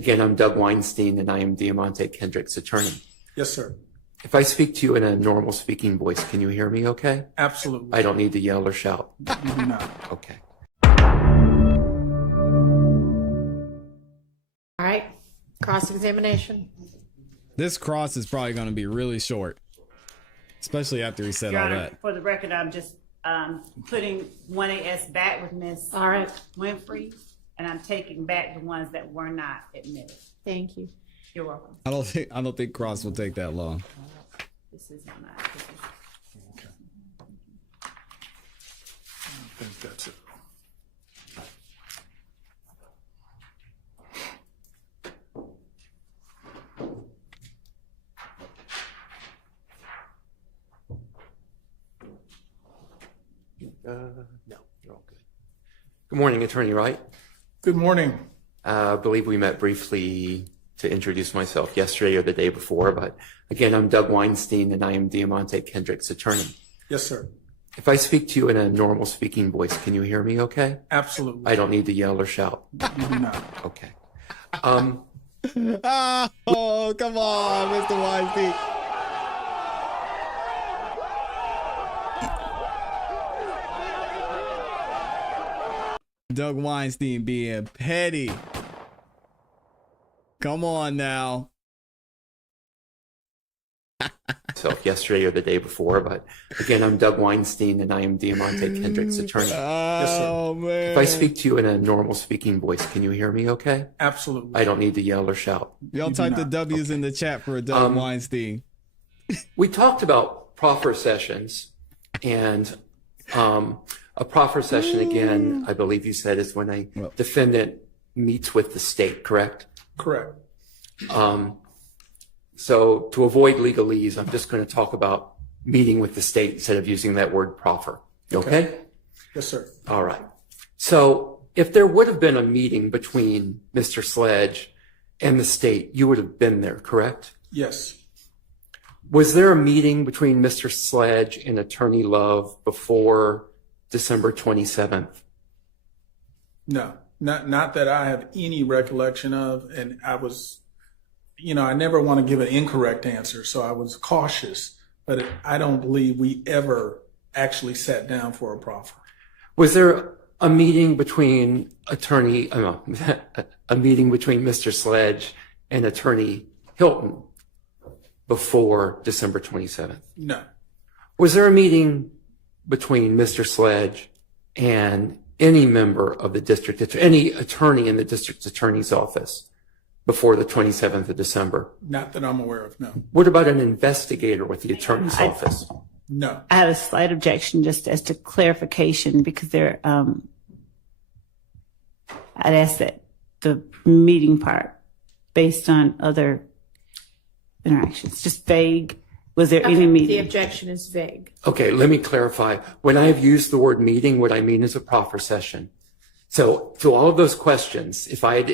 Again, I'm Doug Weinstein, and I am Diamante Kendrick's attorney. Yes, sir. If I speak to you in a normal speaking voice, can you hear me okay? Absolutely. I don't need to yell or shout. You do not. Okay. All right, cross-examination. This cross is probably going to be really short, especially after he said Your all Honor, that. for the record, I'm just putting 1AS back with Ms. All right, Winfrey, and I'm taking back the ones that were not admitted. thank you. You're welcome. I don't think cross will take that long. This is not. Okay. I think that's it. No, you're all good. Good morning, Attorney Wright. Good morning. I believe we met briefly to introduce myself yesterday or the day before, but again, I'm Doug Weinstein, and I am Diamante Kendrick's attorney. Yes, sir. If I speak to you in a normal speaking voice, can you hear me okay? Absolutely. I don't need to yell or shout. You do not. Okay. Oh, come on, Mr. Weinstein. Doug Weinstein being petty. Come on now. Myself yesterday or the day before, but again, I'm Doug Weinstein, and I am Diamante Kendrick's attorney. Oh, man. If I speak to you in a normal speaking voice, can you hear me okay? Absolutely. I don't need to yell or shout. Y'all You do type the not. W's in the chat for Doug Weinstein. We talked about proffer sessions, and a proffer session, again, I believe you said, is when a defendant meets with the state, correct? Correct. So to avoid legalese, I'm just going to talk about meeting with the state instead of using that word proffer. Okay? Yes, sir. All right. So if there would have been a meeting between Mr. Sledge and the state, you would have been there, correct? Yes. Was there a meeting between Mr. Sledge and Attorney Love before December 27th? No. Not that I have any recollection of, and I was, I never want to give an incorrect answer, so I was cautious, but I don't believe we ever actually sat down for a proffer. Was there a meeting between a meeting between Mr. Sledge and Attorney Hilton before December 27th? No. Was there a meeting between Mr. Sledge and any member of the district, any attorney in the district attorney's office before the 27th of December? Not that I'm aware of, no. What about an investigator with the attorney's office? No. I have a slight objection just as to clarification because there, I'd ask that the meeting part based on other interactions, just vague. Was there any The meeting? objection is vague. Okay, let me clarify. When I have used the word meeting, what I mean is a proffer session. So to all of those questions, if I had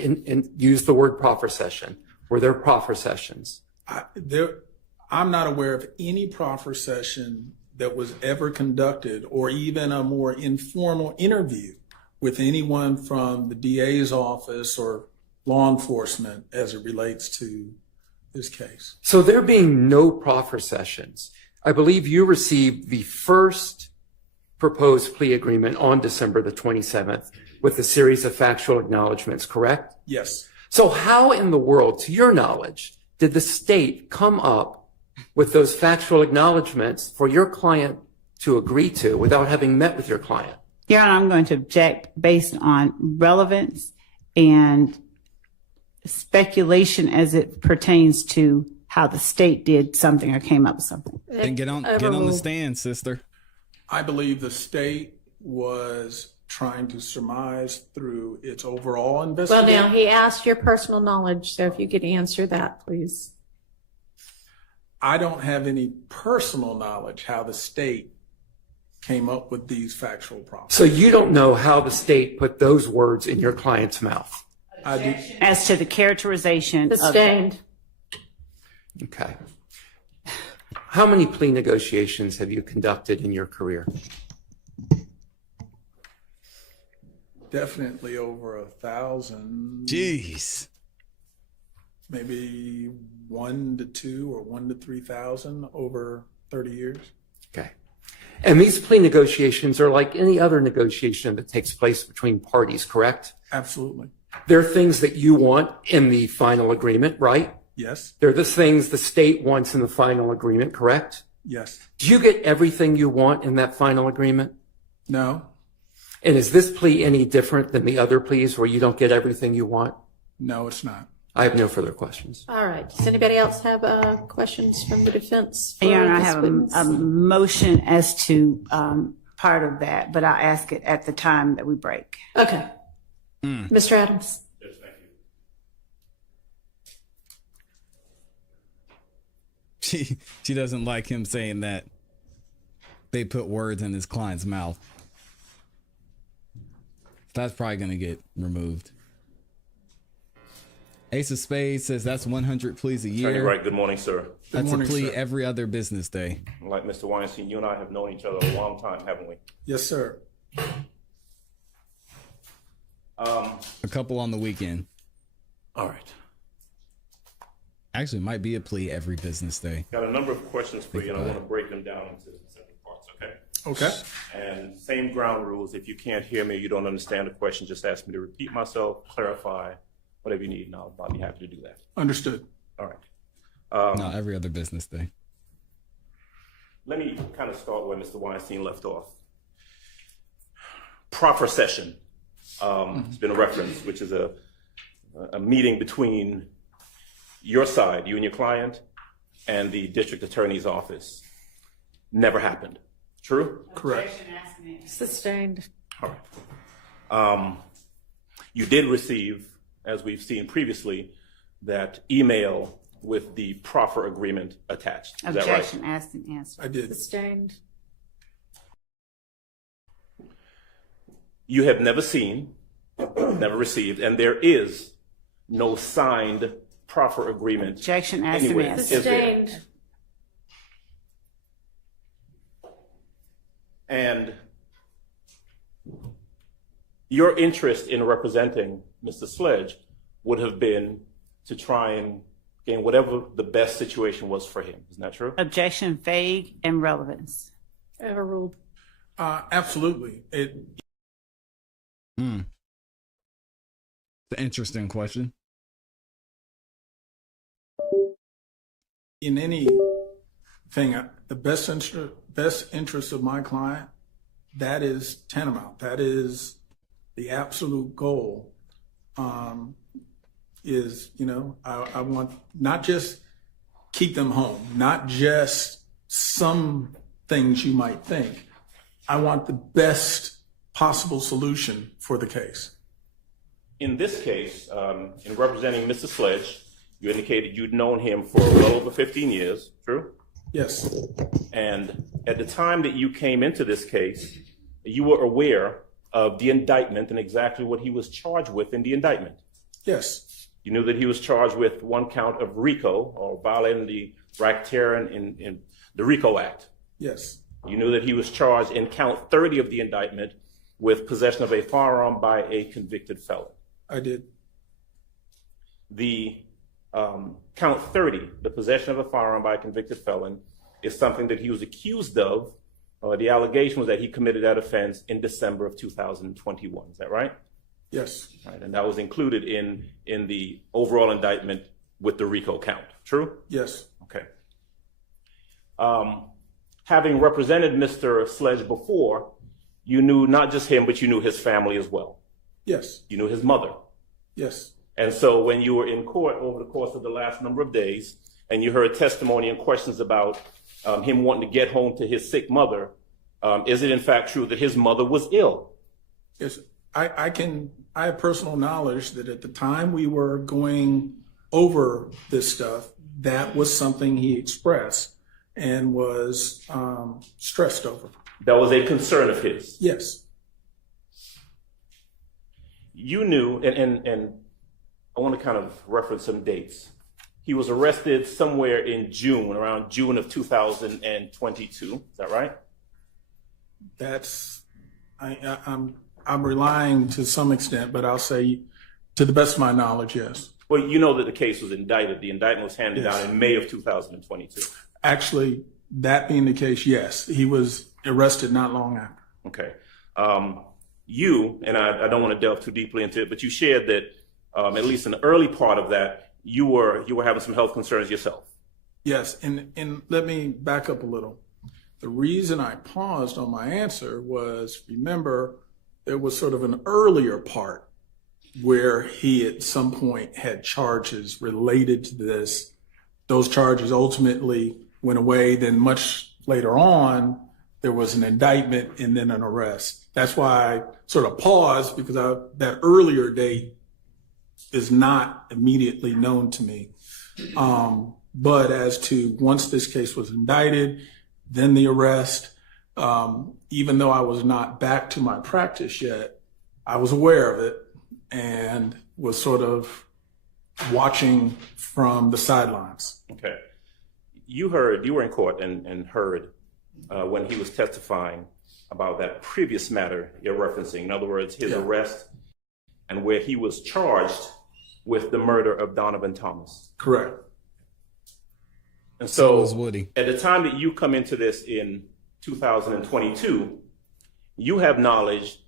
used the word proffer session, were there proffer sessions? I'm not aware of any proffer session that was ever conducted or even a more informal interview with anyone from the DA's office or law enforcement as it relates to this case. So there being no proffer sessions, I believe you received the first proposed plea agreement on December the 27th with a series of factual acknowledgments, correct? Yes. So how in the world, to your knowledge, did the state come up with those factual acknowledgments for your client to agree to without having met with your client? Your Honor, I'm going to object based on relevance and speculation as it pertains to how the state did something or came up with something. Then get on the stand, sister. I believe the state was trying to surmise through its overall Well, investigation. now, he asked your personal knowledge, so if you could answer that, please. I don't have any personal knowledge how the state came up with these factual problems. So you don't know how the state put those words in your client's mouth? I do. As to the characterization of Sustained. Okay. How many plea negotiations have you conducted in your career? Definitely over 1,000. Jeez. maybe 1 to 2 or 1 to 3,000 over 30 years. Okay. And these plea negotiations are like any other negotiation that takes place between parties, correct? Absolutely. There are things that you want in the final agreement, right? Yes. They're the things the state wants in the final agreement, correct? Yes. Do you get everything you want in that final agreement? No. And is this plea any different than the other pleas where you don't get everything you want? No, it's not. I have no further questions. All right. Does anybody else have questions from the defense? For Your Honor, I this have witness? a motion as to part of that, but I'll ask it at the time that we break. Okay. Mr. Adams. Yes, thank you. She doesn't like him saying that they put words in his client's mouth. That's probably going to get removed. Ace of Spades says that's 100 pleas a Attorney year. Wright, good morning, sir. That's morning, a plea sir. every other business day. Like Mr. Weinstein, you and I have known each other a long time, haven't we? Yes, sir. A couple on the weekend. All right. Actually, it might be a plea every business day. Got a number of questions for you, and I want to break them down into separate parts, okay? Okay. And same ground rules. If you can't hear me, you don't understand the question, just ask me to repeat myself, clarify, whatever you need, and I'll be happy to do that. Understood. All right. No, every other business day. Let me kind of start where Mr. Weinstein left off. Proffer session. It's been a reference, which is a meeting between your side, you and your client, and the district attorney's office. Never happened. True? Correct. Sustained. All right. You did receive, as we've seen previously, that email with the proffer agreement attached. Is that right? Objection asked and answered. I did. Sustained. You have never seen, never received, and there is no signed proffer agreement. Objection asked and Anyway, answered. is there? Sustained. And your interest in representing Mr. Sledge would have been to try and gain whatever the best situation was for him. Isn't that true? Objection vague and relevance. Overruled. Absolutely. It's an interesting question. In anything, the best interest of my client, that is tantamount. That is the absolute goal. I want not just keep them home, not just some things you might think. I want the best possible solution for the case. In this case, in representing Mr. Sledge, you indicated you'd known him for well over 15 years, true? Yes, And at the time that you came into this case, you were aware of the indictment and exactly what he was charged with in the indictment. yes, You knew that he was charged with one count of RICO, or violating the racketeering in the RICO Act. yes, You knew that he was charged in count 30 of the indictment with possession of a firearm by a convicted felon. I did. The count 30, the possession of a firearm by a convicted felon, is something that he was accused of. The allegation was that he committed that offense in December of 2021. Is that right? Yes, Right. And that was included in the overall indictment with the RICO count. True? yes, Okay. Having represented Mr. Sledge before, you knew not just him, but you knew his family as well. yes, You knew his mother. yes, And so when you were in court over the course of the last number of days, and you heard testimony and questions about him wanting to get home to his sick mother, is it in fact true that his mother was ill? yes. I have personal knowledge that at the time we were going over this stuff, that was something he expressed and was stressed over. That was a concern of his. Yes, You knew, and I want to kind of reference some dates. He was arrested somewhere in June, around June of 2022. Is that right? that's I'm relying to some extent, but I'll say to the best of my knowledge, yes. Well, you know that the case was indicted. The indictment was handed Yes. down in May of 2022. Actually, that being the case, yes, he was arrested not long after. Okay. You, and I don't want to delve too deeply into it, but you shared that at least in the early part of that, you were having some health concerns yourself. Yes, and let me back up a little. The reason I paused on my answer was, remember, there was sort of an earlier part where he at some point had charges related to this. Those charges ultimately went away. Then much later on, there was an indictment and then an arrest. That's why I sort of paused, because that earlier date is not immediately known to me. But as to once this case was indicted, then the arrest, even though I was not back to my practice yet, I was aware of it and was sort of watching from the sidelines. Okay. You were in court and heard when he was testifying about that previous matter you're referencing. In other words, his arrest and where he was charged with the murder of Donovan Thomas. Correct. And So so was Woody. at the time that you come into this in 2022, you have knowledge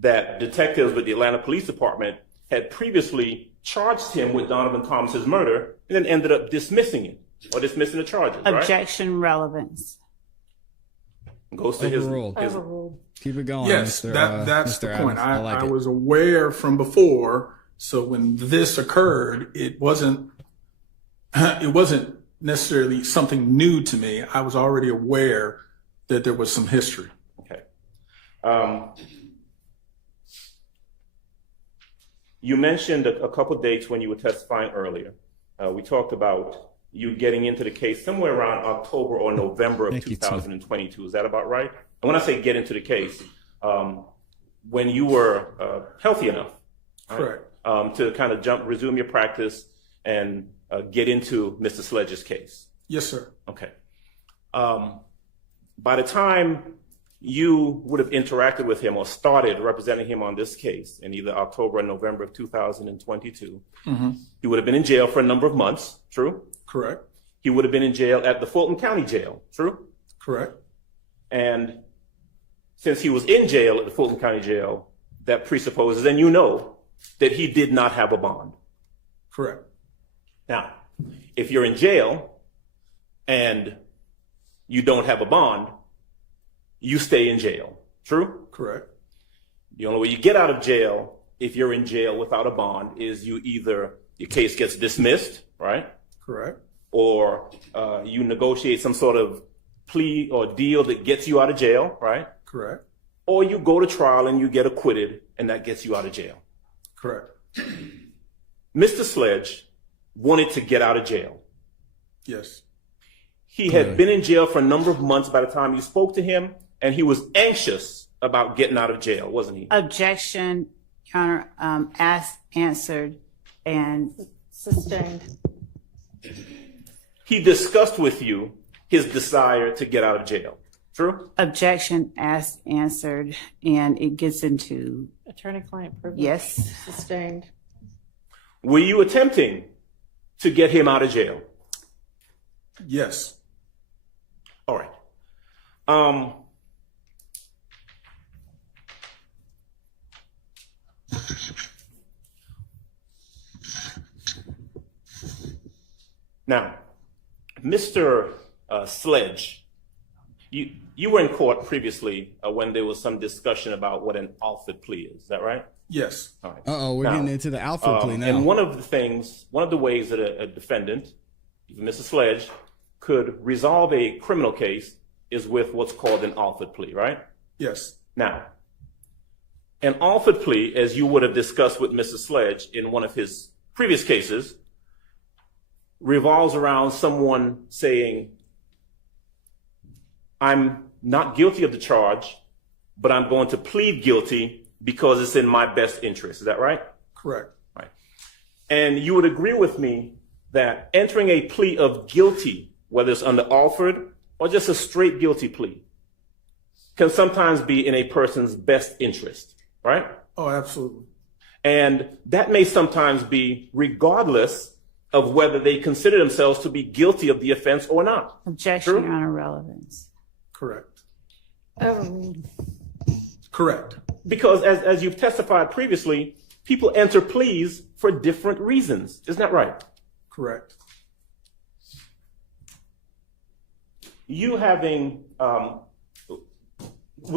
that detectives with the Atlanta Police Department had previously charged him with Donovan Thomas's murder and then ended up dismissing it or dismissing the charges, right? Objection relevance. Goes to Overruled. his Overruled. Keep it going, Yes, Mr. that's Mr. the Adams. point. I like I it. was aware from before. So when this occurred, it wasn't necessarily something new to me. I was already aware that there was some history. Okay. You mentioned a couple of dates when you were testifying earlier. We talked about you getting into the case somewhere around October or November of Thank you, Tim. 2022. Is that about right? And when I say get into the case, when you were healthy enough, Correct. to kind of resume your practice and get into Mr. Sledge's case. Yes, sir. Okay. By the time you would have interacted with him or started representing him on this case in either October or November of 2022, he would have been in jail for a number of months, true? Correct. He would have been in jail at the Fulton County Jail, true? Correct. And since he was in jail at the Fulton County Jail, that presupposes, and you know, that he did not have a bond. Correct. Now, if you're in jail and you don't have a bond, you stay in jail. True? Correct. The only way you get out of jail, if you're in jail without a bond, is you either your case gets dismissed, right? Correct. Or you negotiate some sort of plea or deal that gets you out of jail, right? Correct. Or you go to trial and you get acquitted, and that gets you out of jail. Correct. Mr. Sledge wanted to get out of jail. Yes. He had been in jail for a number of months by the time you spoke to him, and he was anxious about getting out of jail, wasn't he? Objection, Your Honor, answered, and Sustained. He discussed with you his desire to get out of jail. True? objection answered, and it gets into, Attorney-client privilege. yes, Sustained. Were you attempting to get him out of jail? Yes. All right. Now, Mr. Sledge, you were in court previously when there was some discussion about what an Alford plea is that right? Yes. All right. We're Now, getting into the Alford plea now. And one of the ways that a defendant, even Mr. Sledge, could resolve a criminal case is with what's called an Alford plea, right? Yes. Now, an Alford plea, as you would have discussed with Mr. Sledge in one of his previous cases, revolves around someone saying, I'm not guilty of the charge, but I'm going to plead guilty because it's in my best interest. Is that right? Correct. Right. And you would agree with me that entering a plea of guilty, whether it's under Alford or just a straight guilty plea, can sometimes be in a person's best interest, right? Oh, absolutely. And that may sometimes be regardless of whether they consider themselves to be guilty of the offense or not. Objection, True? Your Honor, relevance. Correct. Oh, Correct. Because as you've testified previously, people enter pleas for different reasons. Isn't that right? Correct. You having, were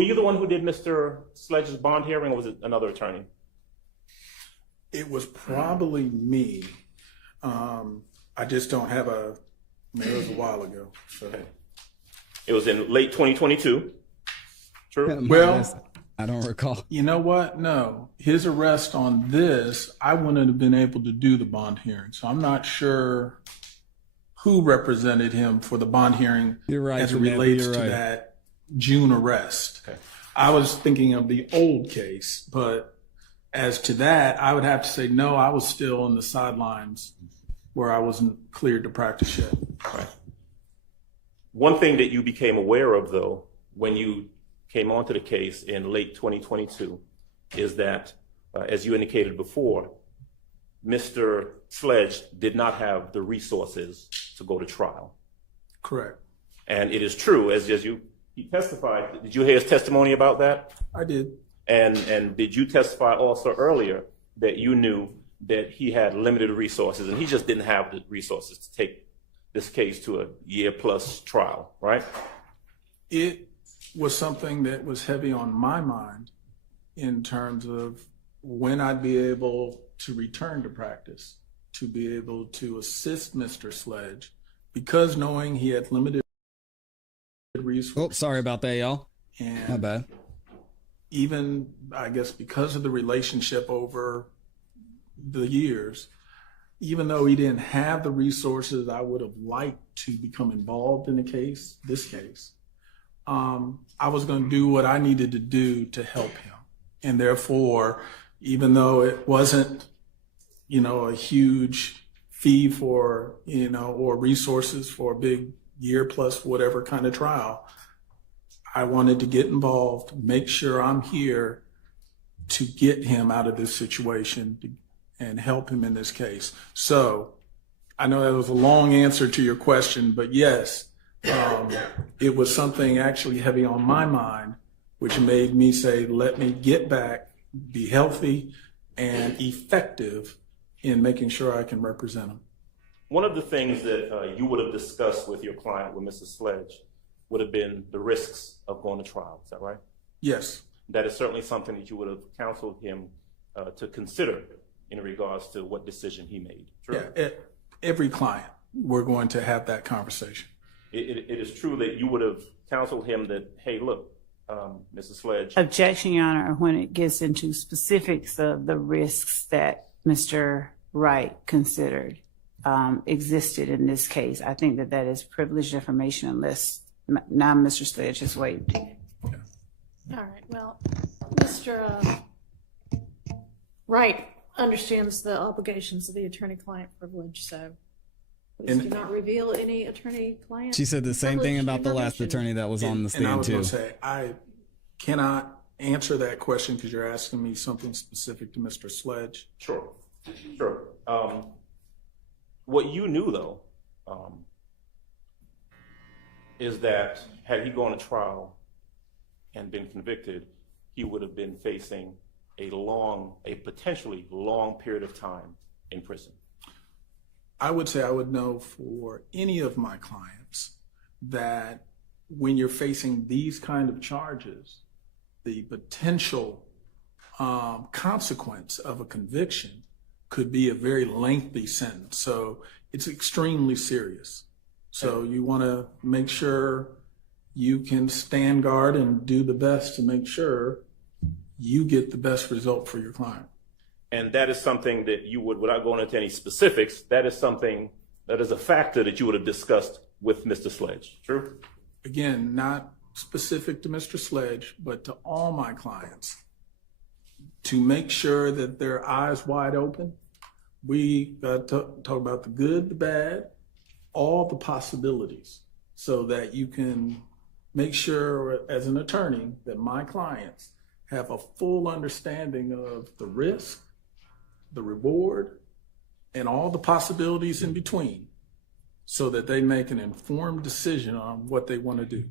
you the one who did Mr. Sledge's bond hearing, or was it another attorney? It was probably me. I just don't have a, I mean, it was a while ago. So. Okay. It was in late 2022. True? Well, I don't recall. you know what? No. His arrest on this, I wouldn't have been able to do the bond hearing. So I'm not sure who represented him for the bond hearing You're right, as it Samantha, relates you're to right. that June arrest. Okay. I was thinking of the old case, but as to that, I would have to say, no, I was still on the sidelines where I wasn't cleared to practice yet. Right. One thing that you became aware of, though, when you came onto the case in late 2022, is that, as you indicated before, Mr. Sledge did not have the resources to go to trial. Correct. And it is true, as he testified. Did you hear his testimony about that? I did. And did you testify also earlier that you knew that he had limited resources and he just didn't have the resources to take this case to a year-plus trial, right? It was something that was heavy on my mind in terms of when I'd be able to return to practice, to be able to assist Mr. Sledge, because knowing he had limited resources. Oh, sorry about that, y'all. And My bad. even, I guess, because of the relationship over the years, even though he didn't have the resources I would have liked to become involved in this case, I was going to do what I needed to do to help him. And therefore, even though it wasn't, a huge fee for, or resources for a big year plus whatever kind of trial, I wanted to get involved, make sure I'm here to get him out of this situation and help him in this case. So I know that was a long answer to your question, but yes, it was something actually heavy on my mind, which made me say, let me get back, be healthy and effective in making sure I can represent him. One of the things that you would have discussed with your client, with Mr. Sledge, would have been the risks of going to trial. Is that right? Yes. That is certainly something that you would have counseled him to consider in regards to what decision he made. True? Yeah, every client, we're going to have that conversation. It is true that you would have counseled him that, hey, look, Mr. Sledge. Objection, Your Honor, when it gets into specifics of the risks that Mr. Wright considered existed in this case. I think that is privileged information unless now Mr. Sledge has waived. all right. Well, Mr. Wright understands the obligations of the attorney-client privilege, so please do not reveal any attorney-client. She said the same thing about the last attorney that was on the And I stand was too. going to say, I cannot answer that question because you're asking me something specific to Mr. Sledge. Sure. What you knew, though, is that had he gone to trial and been convicted, he would have been facing a potentially long period of time in prison. I would say I would know for any of my clients that when you're facing these kind of charges, the potential consequence of a conviction could be a very lengthy sentence. So it's extremely serious. So you want to make sure you can stand guard and do the best to make sure you get the best result for your client. And that is something that you would, without going into any specifics, that is a factor that you would have discussed with Mr. Sledge. True? Again, not specific to Mr. Sledge, but to all my clients, to make sure that their eyes wide open. We got to talk about the good, the bad, all the possibilities, so that you can make sure as an attorney that my clients have a full understanding of the risk, the reward, and all the possibilities in between so that they make an informed decision on what they want to do.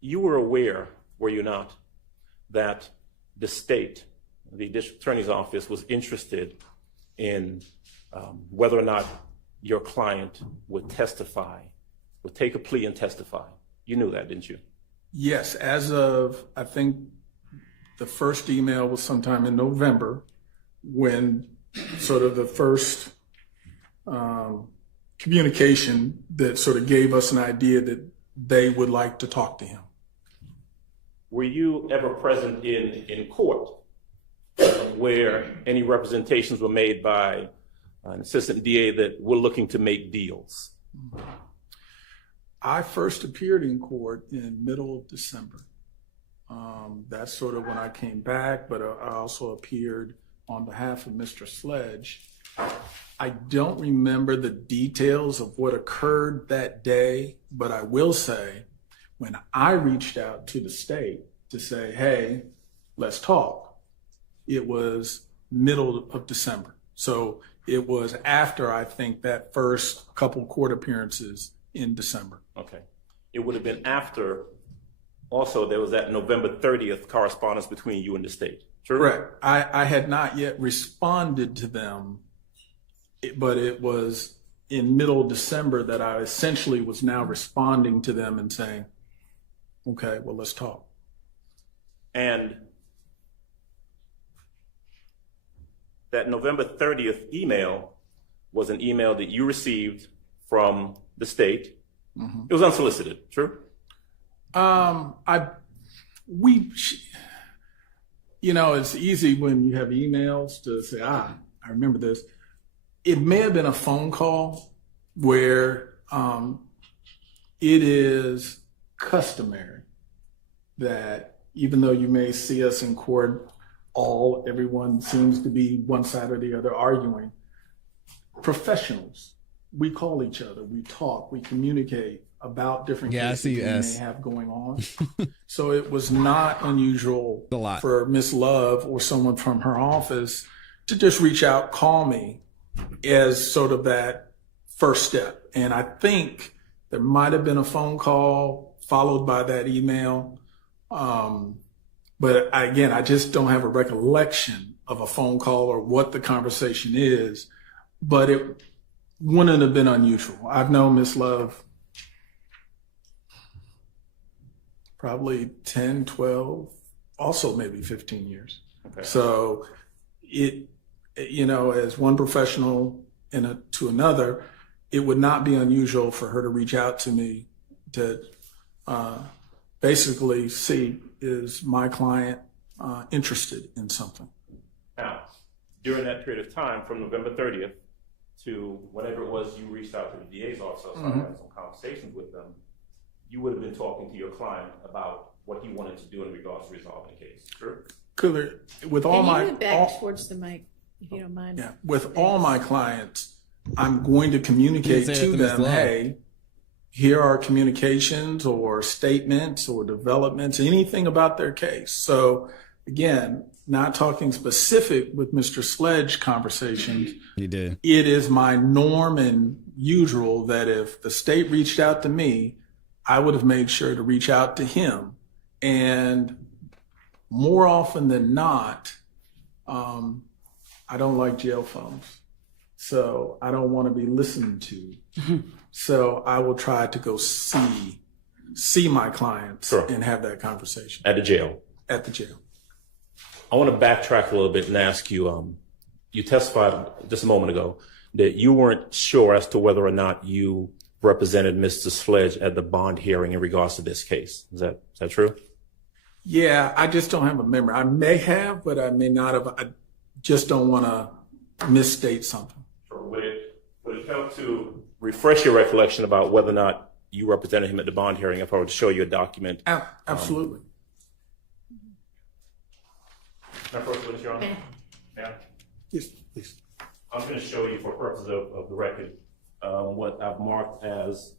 You were aware, were you not, that the state, the district attorney's office, was interested in whether or not your client would testify, would take a plea and testify? You knew that, didn't you? Yes, as of, I think the first email was sometime in November, when sort of the first communication that sort of gave us an idea that they would like to talk to him. Were you ever present in court where any representations were made by an assistant DA that we're looking to make deals? I first appeared in court in middle of December. That's sort of when I came back, but I also appeared on behalf of Mr. Sledge. I don't remember the details of what occurred that day, but I will say when I reached out to the state to say, hey, let's talk, it was middle of December. So it was after, I think, that first couple court appearances in December. Okay. It would have been after, also, there was that November 30th correspondence between you and the state. True? Correct. I had not yet responded to them, but it was in middle December that I essentially was now responding to them and saying, okay, well, let's talk. And that November 30th email was an email that you received from the state. Mm-hmm. It was unsolicited, true? It's easy when you have emails to say, I remember this. It may have been a phone call where it is customary that even though you may see us in court, everyone seems to be one side or the other arguing. Professionals, we call each other, we talk, we communicate about different cases we may have going on. So it was not unusual for Miss Love or someone from her office to just reach out, call me as sort of that first step. And I think there might have been a phone call followed by that email. But again, I just don't have a recollection of a phone call or what the conversation is, but it wouldn't have been unusual. I've known Miss Love probably 10, 12, also maybe 15 years. Okay. So as one professional to another, it would not be unusual for her to reach out to me to basically see, is my client interested in something? Now, during that period of time, from November 30th to whenever it was you reached out to the DA's office, I started having some conversations with them, you would have been talking to your client about what he wanted to do in regards to resolving the case, sure? Move back towards the mic, if you don't mind. Yeah, with all my clients, I'm going to communicate to them, hey, here are communications or statements or developments, anything about their case. So again, not talking specific with Mr. Sledge conversations. You did. It is my norm and usual that if the state reached out to me, I would have made sure to reach out to him. And more often than not, I don't like jail phones. So I don't want to be listened to. So I will try to go see my clients and have that conversation. At the jail? At the jail. I want to backtrack a little bit and ask you, you testified just a moment ago that you weren't sure as to whether or not you represented Mr. Sledge at the bond hearing in regards to this case. Is that true? Yeah, I just don't have a memory. I may have, but I may not have. I just don't want to misstate something. Sure. Would it help to refresh your recollection about whether or not you represented him at the bond hearing if I were to show you a document? Absolutely. Can I first witness, Your Honor? Yeah. Yes, please. I'm going to show you for purposes of the record what I've marked as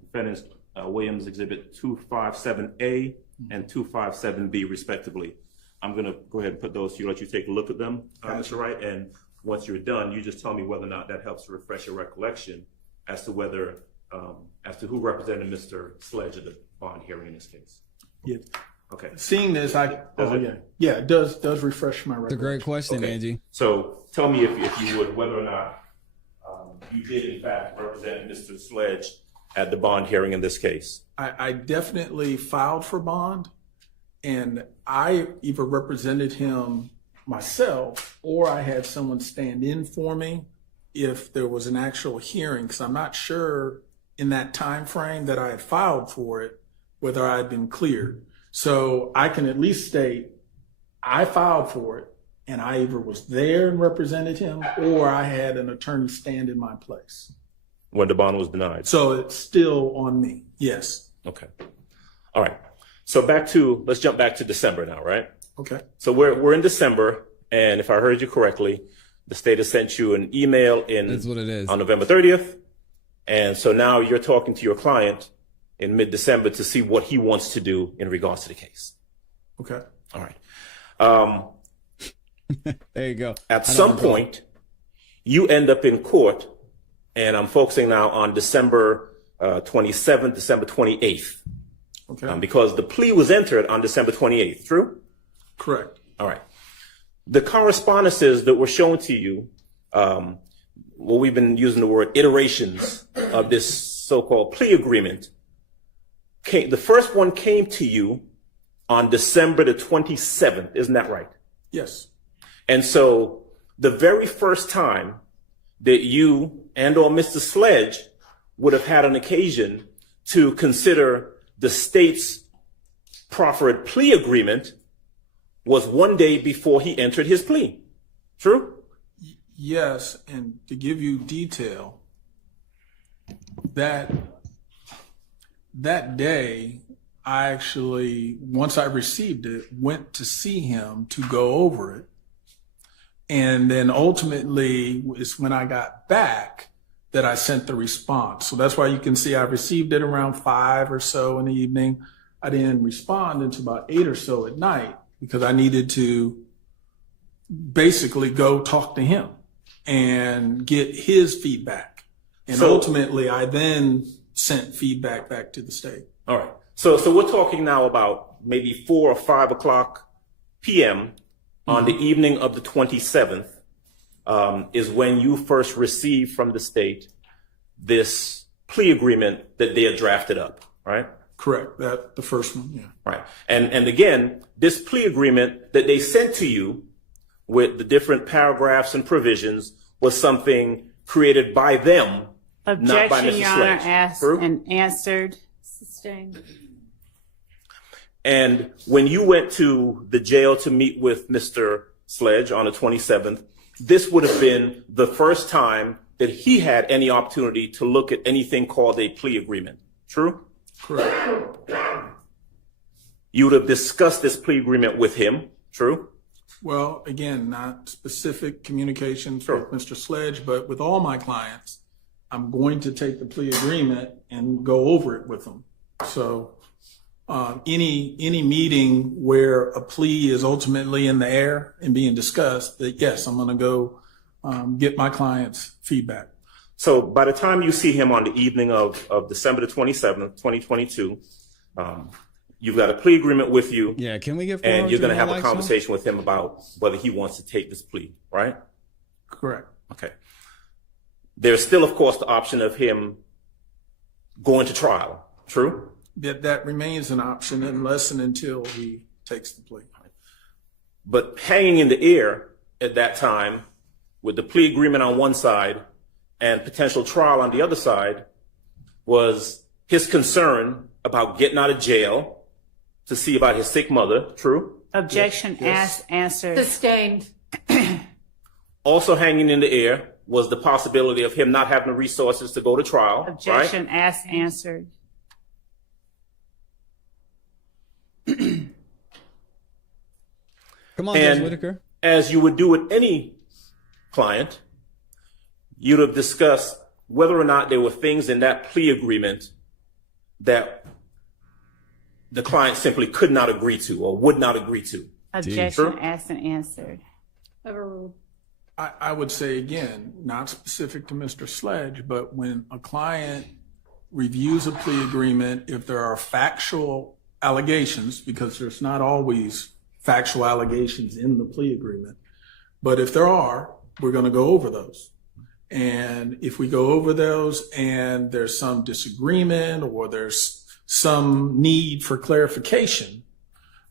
defendant's Williams Exhibit 257A and 257B respectively. I'm going to go ahead and put those to you, let you take a look at them, Mr. Wright. And once you're done, you just tell me whether or not that helps to refresh your recollection as to whether, as to who represented Mr. Sledge at the bond hearing in this case. Yeah. Okay. Seeing this, it does refresh my record. It's a great question, Okay. Angie. So tell me if you would, whether or not you did in fact represent Mr. Sledge at the bond hearing in this case. I definitely filed for bond, and I either represented him myself or I had someone stand in for me if there was an actual hearing, because I'm not sure in that time frame that I had filed for it whether I had been cleared. So I can at least state I filed for it, and I either was there and represented him or I had an attorney stand in my place. When the bond was denied. So it's still on me, yes. Okay. All right. So let's jump back to December now, right? Okay. So we're in December, and if I heard you correctly, the state has sent you an email That's what it is. on November 30th. And so now you're talking to your client in mid-December to see what he wants to do in regards to the case. Okay. All right. There you go. At some point, you end up in court, and I'm focusing now on December 27th, December 28th, Okay. because the plea was entered on December 28th, true? Correct. All right. The correspondences that were shown to you, well, we've been using the word iterations of this so-called plea agreement. The first one came to you on December the 27th, isn't that right? Yes. And so the very first time that you and or Mr. Sledge would have had an occasion to consider the state's proffered plea agreement was one day before he entered his plea. True? Yes. And to give you detail, that day, I actually, once I received it, went to see him to go over it. And then ultimately, it's when I got back that I sent the response. So that's why you can see I received it around 5 or so in the evening. I didn't respond until about 8 or so at night because I needed to basically go talk to him and get his feedback. And So- ultimately, I then sent feedback back to the state. All right. So we're talking now about maybe 4 or 5 o'clock p.m. on the evening of the 27th is when you first received from the state this plea agreement that they had drafted up, right? Correct. That the first one, yeah. Right. And again, this plea agreement that they sent to you with the different paragraphs and provisions was something created by them, not by Objection, Mr. Your Honor, Sledge. asked True? and answered. Sustained. And when you went to the jail to meet with Mr. Sledge on the 27th, this would have been the first time that he had any opportunity to look at anything called a plea agreement. True? Correct. You would have discussed this plea agreement with him. True? Well, again, not specific communications Sure. with Mr. Sledge, but with all my clients, I'm going to take the plea agreement and go over it with them. So any meeting where a plea is ultimately in the air and being discussed, that yes, I'm going to go get my client's feedback. So by the time you see him on the evening of December the 27th, 2022, you've got a plea agreement with you. Yeah, can we get And you're going to have a lights on? conversation with him about whether he wants to take this plea, right? Correct. Okay. There's still, of course, the option of him going to trial. True? That remains an option unless and until he takes the plea. But hanging in the air at that time with the plea agreement on one side and potential trial on the other side was his concern about getting out of jail to see about his sick mother. True? Objection, Yes. asked, answered. Sustained. Also hanging in the air was the possibility of him not having the resources to go to trial. Right? Objection, asked, answered. Come on, Judge And Whitaker. as you would do with any client, you'd have discussed whether or not there were things in that plea agreement that the client simply could not agree to or would not agree to. Objection Sure. asked and answered. Overruled. I would say again, not specific to Mr. Sledge, but when a client reviews a plea agreement, if there are factual allegations, because there's not always factual allegations in the plea agreement, but if there are, we're going to go over those. And if we go over those and there's some disagreement or there's some need for clarification,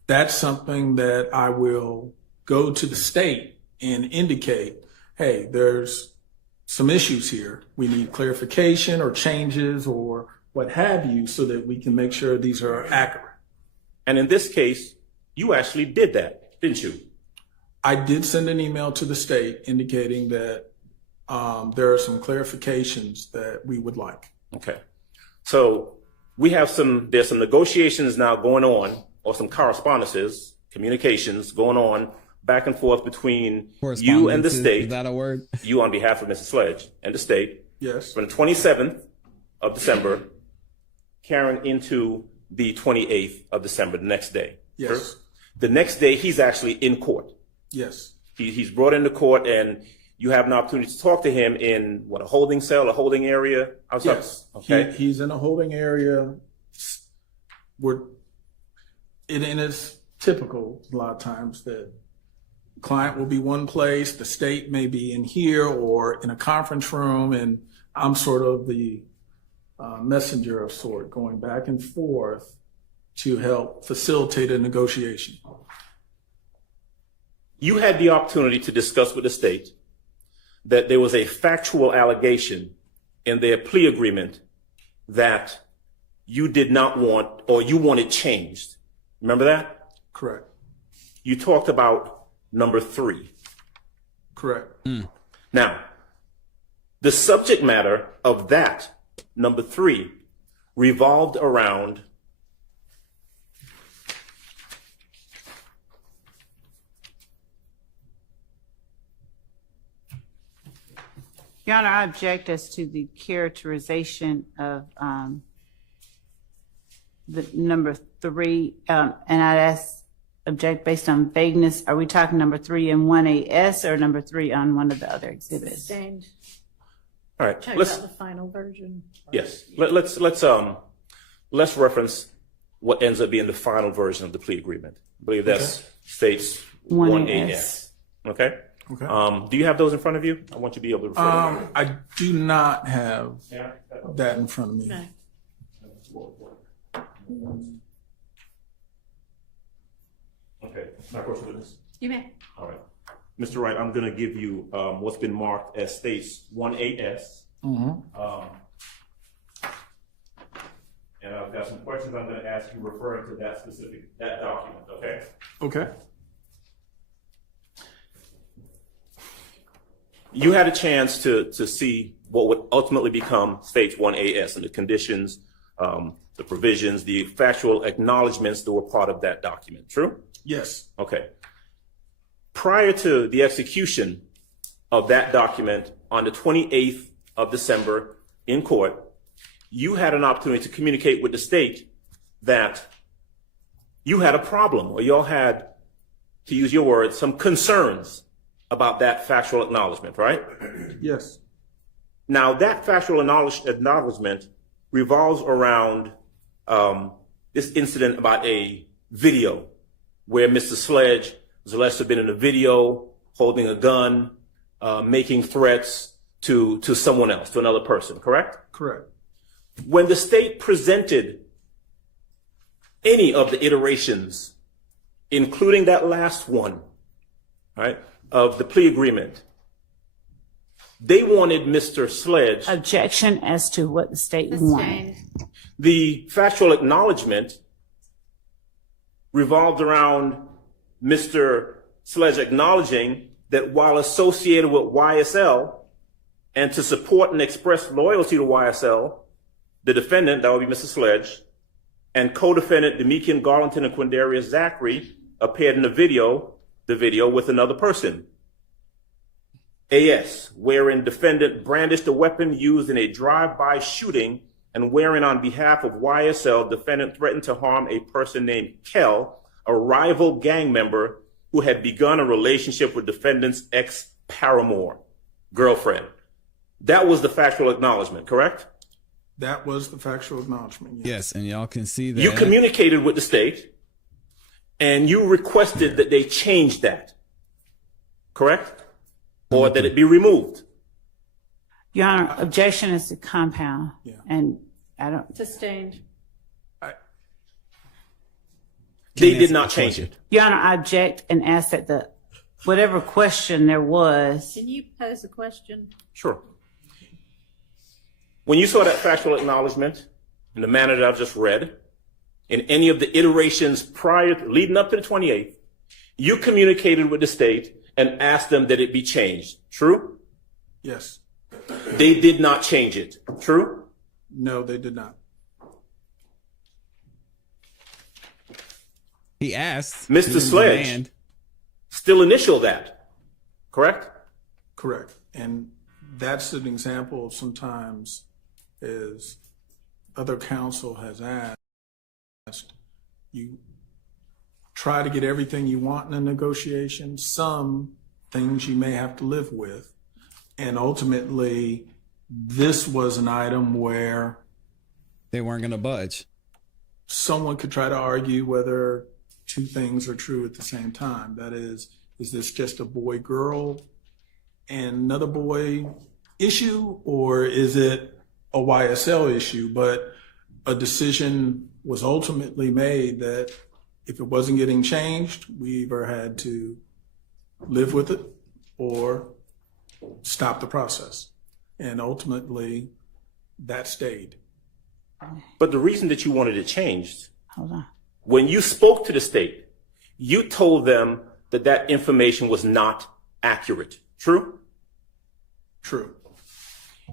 that's something that I will go to the state and indicate, hey, there's some issues here. We need clarification or changes or what have you so that we can make sure these are accurate. And in this case, you actually did that, didn't you? I did send an email to the state indicating that there are some clarifications that we would like. Okay. So there's some negotiations now going on, or some correspondences, communications going on back and forth between you and the state. Is that a word? You on behalf of Mrs. Sledge and the state. Yes. From the 27th of December, carrying into the 28th of December, the next day. Yes. The next day, he's actually in court. Yes. He's brought into court, and you have an opportunity to talk to him in a holding cell, a holding area? Yes. Okay. He's in a holding area. And it's typical a lot of times that client will be one place, the state may be in here or in a conference room, and I'm sort of the messenger of sort, going back and forth to help facilitate a negotiation. You had the opportunity to discuss with the state that there was a factual allegation in their plea agreement that you did not want, or you wanted changed. Remember that? Correct. You talked about number 3. Correct. Now, the subject matter of that number 3 revolved around Your Honor, I object as to the characterization of the number 3, and I'd object based on vagueness. Are we talking number 3 in 1AS or number 3 on one of the other exhibits? Sustained. all right. Talking about the final version. Yes. Let's reference what ends up being the final version of the plea agreement. I believe that's states 1AS. Okay. Okay. Do you have those in front of you? I want you to be able to refer to them. I do not have that in front of me. No. Okay. My first witness. You may. All right. Mr. Wright, I'm going to give you what's been marked as states 1AS. And I've got some questions I'm going to ask you referring to that document, okay? Okay. You had a chance to see what would ultimately become states 1AS and the conditions, the provisions, the factual acknowledgments that were part of that document, true? Yes. Okay. Prior to the execution of that document on the 28th of December in court, you had an opportunity to communicate with the state that you had a problem, or y'all had, to use your words, some concerns about that factual acknowledgement, right? Yes. Now, that factual acknowledgement revolves around this incident about a video where Mr. Sledge was alleged to have been in a video holding a gun, making threats to someone else, to another person, correct? Correct. When the state presented any of the iterations, including that last one, right, of the plea agreement, they wanted Mr. Sledge. Objection as to what the state wanted. Sustained. The factual acknowledgement revolved around Mr. Sledge acknowledging that while associated with YSL and to support and express loyalty to YSL, the defendant, that would be Mr. Sledge, and co-defendant Demikian Garlington and Quindarius Zachary appeared in the video with another person. AS, wherein defendant brandished a weapon used in a drive-by shooting and wherein on behalf of YSL, defendant threatened to harm a person named Kel, a rival gang member who had begun a relationship with defendant's ex-paramour, girlfriend. That was the factual acknowledgement, correct? That was the factual acknowledgement. Yes, and y'all can see that. You communicated with the state, and you requested that they change that, correct? Or that it be removed. Your Honor, objection is to compound. Yeah. And I don't, Sustained. They did not change it. Your Honor, I object and ask that the, whatever question there was, Can you pose a question? Sure. When you saw that factual acknowledgement in the manner that I've just read, in any of the iterations prior, leading up to the 28th, you communicated with the state and asked them that it be changed. True? Yes. They did not change it. True? No, they did not. He asked. Mr. He didn't Sledge. demand. Still initial that. Correct? Correct. And that's an example of sometimes, as other counsel has asked, you try to get everything you want in a negotiation. Some things you may have to live with. And ultimately, this was an item where They weren't going to budge. someone could try to argue whether two things are true at the same time. That is this just a boy-girl and another boy issue, or is it a YSL issue? But a decision was ultimately made that if it wasn't getting changed, we either had to live with it or stop the process. And ultimately, that stayed. But the reason that you wanted it changed, hold on. when you spoke to the state, you told them that that information was not accurate. True? True.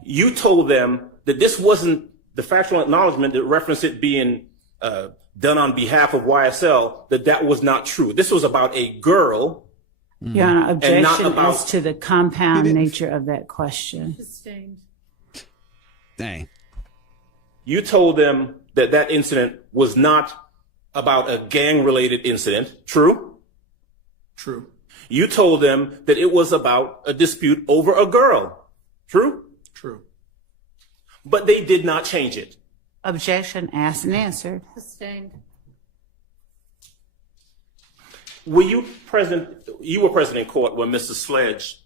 You told them that this wasn't the factual acknowledgement that referenced it being done on behalf of YSL, that was not true. This was about a girl. Your Honor, objection about- as to the compound nature of that question. Sustained. Dang. You told them that that incident was not about a gang-related incident. True? True. You told them that it was about a dispute over a girl. True? True. But they did not change it. Objection asked and answered. Sustained. Were you present? You were present in court when Mr. Sledge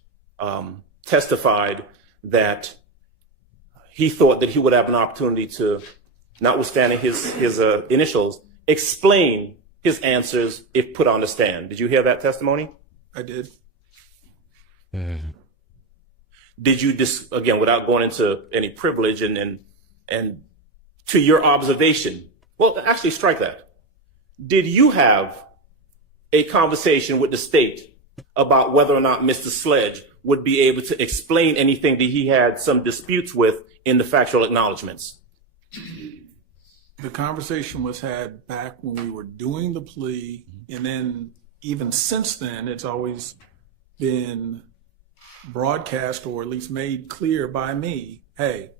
testified that he thought that he would have an opportunity to, notwithstanding his initials, explain his answers if put on the stand. Did you hear that testimony? I did. Did you, again, without going into any privilege and to your observation, well, actually strike that. Did you have a conversation with the state about whether or not Mr. Sledge would be able to explain anything that he had some disputes with in the factual acknowledgments? The conversation was had back when we were doing the plea, and then even since then, it's always been broadcast or at least made clear by me, hey,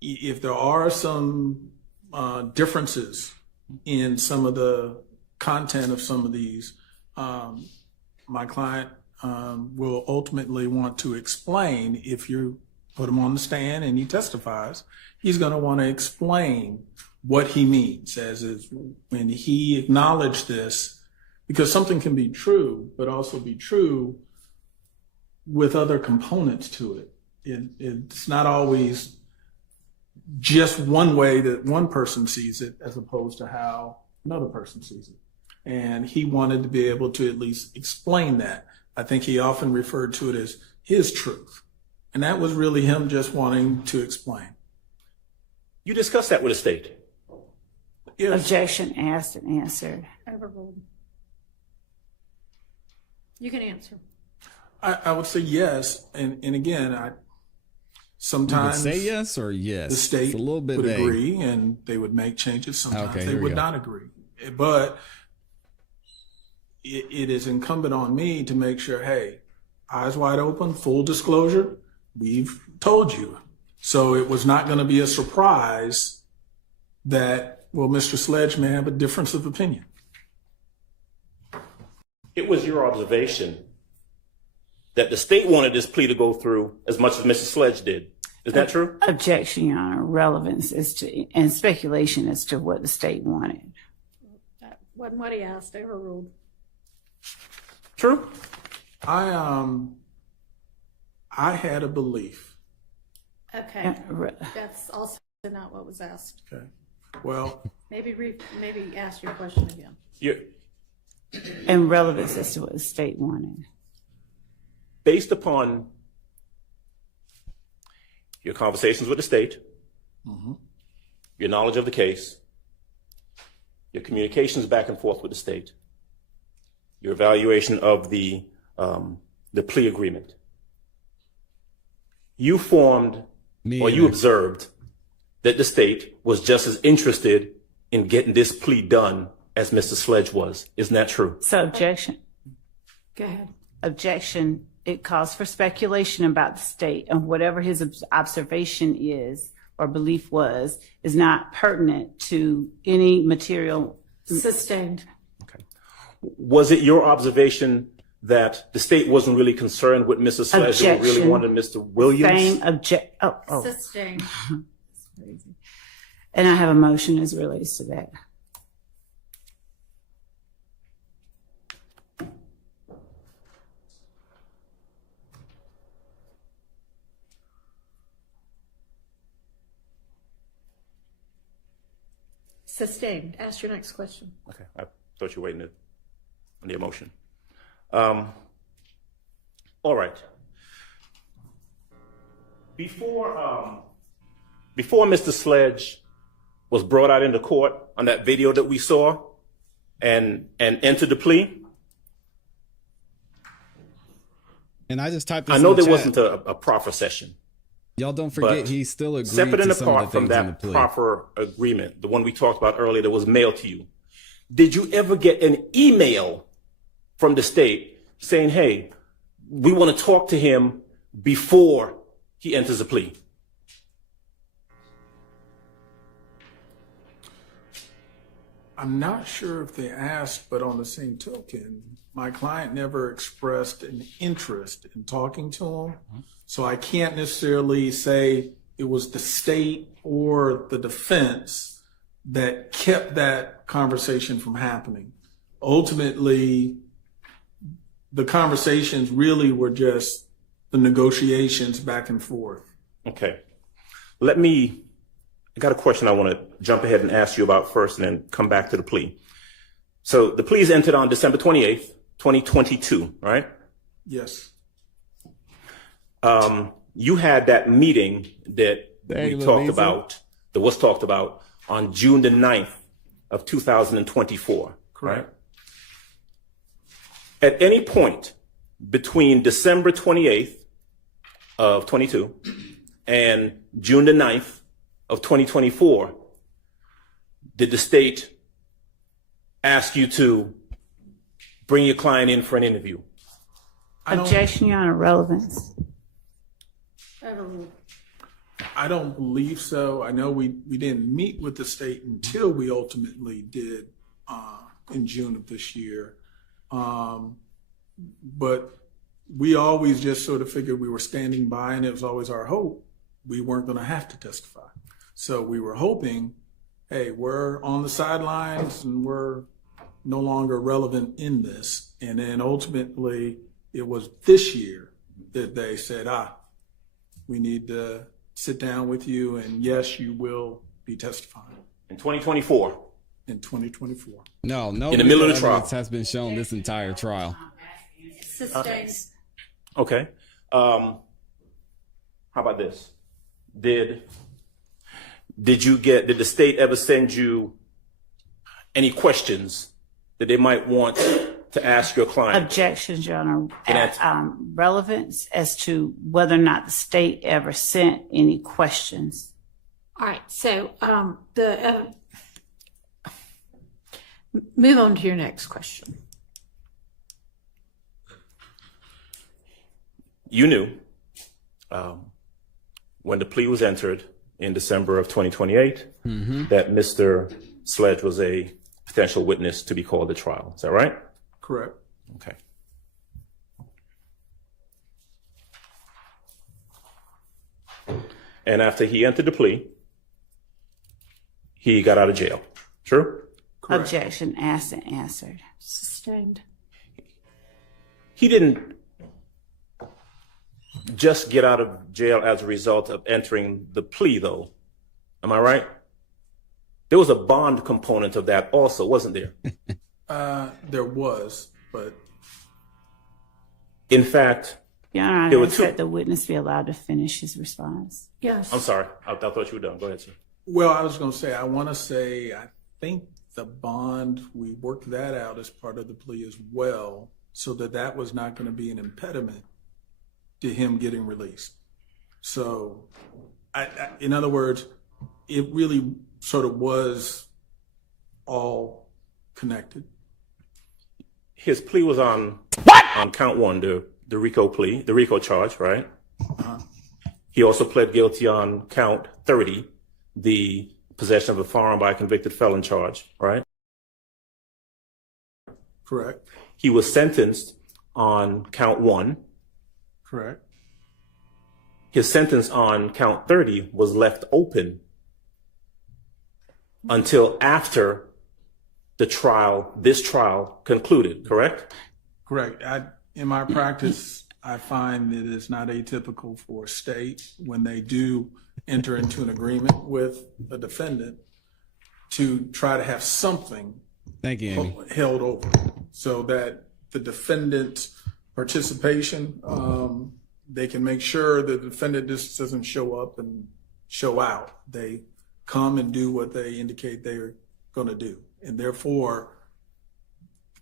if there are some differences in some of the content of some of these, my client will ultimately want to explain. If you put him on the stand and he testifies, he's going to want to explain what he means, as is when he acknowledged this, because something can be true, but also be true with other components to it. It's not always just one way that one person sees it as opposed to how another person sees it. And he wanted to be able to at least explain that. I think he often referred to it as his truth. And that was really him just wanting to explain. You discussed that with the state. Yes. Objection asked and answered. Overruled. You can answer. I would say yes. And again, You sometimes could say yes or yes. the state It's a little bit would vague. agree and they would make changes. Sometimes Okay, they here we would go. not agree. But it is incumbent on me to make sure, hey, eyes wide open, full disclosure. We've told you So it was not going to be a surprise that, well, Mr. Sledge may have a difference of opinion. It was your observation that the state wanted this plea to go through as much as Mr. Sledge did. Is that true? Objection, Your Honor. Relevance as to, and speculation as to what the state wanted. That wasn't what he asked, overruled. True. I had a belief. Okay, that's also not what was asked. Okay. Well, Maybe ask your question again. And relevance as to what the state wanted. Based upon your conversations with the state, your knowledge of the case, your communications back and forth with the state, your evaluation of the plea agreement, you formed or you observed that the state was just as interested in getting this plea done as Mr. Sledge was. Isn't that true? So objection. Go ahead. Objection. It calls for speculation about the state, and whatever his observation is or belief was is not pertinent to any material. Sustained. Okay. Was it your observation that the state wasn't really concerned with Mr. Sledge, they really wanted Mr. Williams? Same Sustained. And I have a motion as it relates to that. Sustained. Ask your next question. Okay, I thought you were waiting on the emotion. All right. Before Mr. Sledge was brought out into court on that video that we saw and entered the plea, And I just typed this I know in the there chat. wasn't a proffer session. Y'all don't forget But he still agreed separate and to some of the apart from things in the that plea. proffer agreement, the one we talked about earlier that was mailed to you, did you ever get an email from the state saying, hey, we want to talk to him before he enters a plea? I'm not sure if they asked, but on the same token, my client never expressed an interest in talking to him. So I can't necessarily say it was the state or the defense that kept that conversation from happening. Ultimately, the conversations really were just the negotiations back and forth. Okay. I got a question I want to jump ahead and ask you about first and then come back to the plea. So the plea is entered on December 28th, 2022, right? Yes. You had that meeting that Dang, we talked Lisa. about, that was talked about on June the 9th of 2024, Correct. right? At any point between December 28th of 22 and June the 9th of 2024, did the state ask you to bring your client in for an interview? Objection, Your Honor. Relevance. Overruled. I don't believe so. I know we didn't meet with the state until we ultimately did in June of this year. But we always just sort of figured we were standing by, and it was always our hope we weren't going to have to testify. So we were hoping, hey, we're on the sidelines and we're no longer relevant in this. And then ultimately it was this year that they said, we need to sit down with you, and yes, you will be testifying In 2024? in 2024. No, no. In the middle of the video trial. evidence has been shown this entire trial. Sustained. Okay. How about this? Did the state ever send you any questions that they might want to ask your client? Objections, Your Honor. that's- Relevance as to whether or not the state ever sent any questions. All right, so move on to your next question. You knew when the plea was entered in December of 2028, that Mr. Sledge was a potential witness to be called at trial. Is that right? Correct. Okay. And after he entered the plea, he got out of jail. True? Correct. Objection asked and answered. Sustained. He didn't just get out of jail as a result of entering the plea, though. Am I right? There was a bond component of that also, wasn't there? There was, but In fact, Your Honor, There I were ask two- that the witness be allowed to finish his response. Yes. I'm sorry. I thought you were done. Go ahead, sir. well, I was going to say, I think the bond, we worked that out as part of the plea as well, so that was not going to be an impediment to him getting released. So, in other words, it really sort of was all connected. His plea was on count one, the RICO plea, the RICO charge, right? He also pled guilty on count 30, the possession of a firearm by a convicted felon charge, right? Correct. He was sentenced on count one. Correct. His sentence on count 30 was left open until after this trial concluded, correct? Correct. In my practice, I find that it's not atypical for a state when they do enter into an agreement with a defendant to try to have something Thank you, Amy. held over so that the defendant's participation, they can make sure the defendant just doesn't show up and show out. They come and do what they indicate they're going to do. And therefore,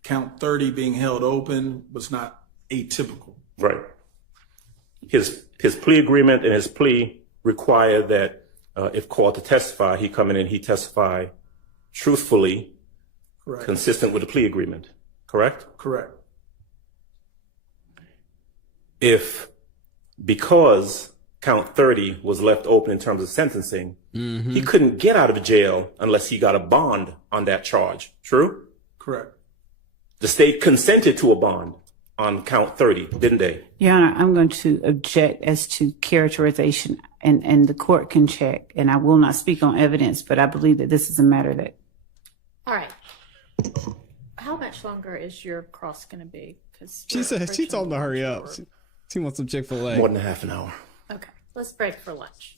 count 30 being held open was not atypical. Right. His plea agreement and his plea required that if called to testify, he come in and he testify truthfully, Correct. consistent with the plea agreement, correct? Correct. Because count 30 was left open in terms of sentencing, he couldn't get out of jail unless he got a bond on that charge. True? Correct. The state consented to a bond on count 30, didn't they? Your Honor, I'm going to object as to characterization, and the court can check, and I will not speak on evidence, but I believe that this is a matter that All right. How much longer is your cross going to be? Because She said she told him to hurry up. She wants some Chick-fil-A. More than a half an hour. Okay, let's break for lunch.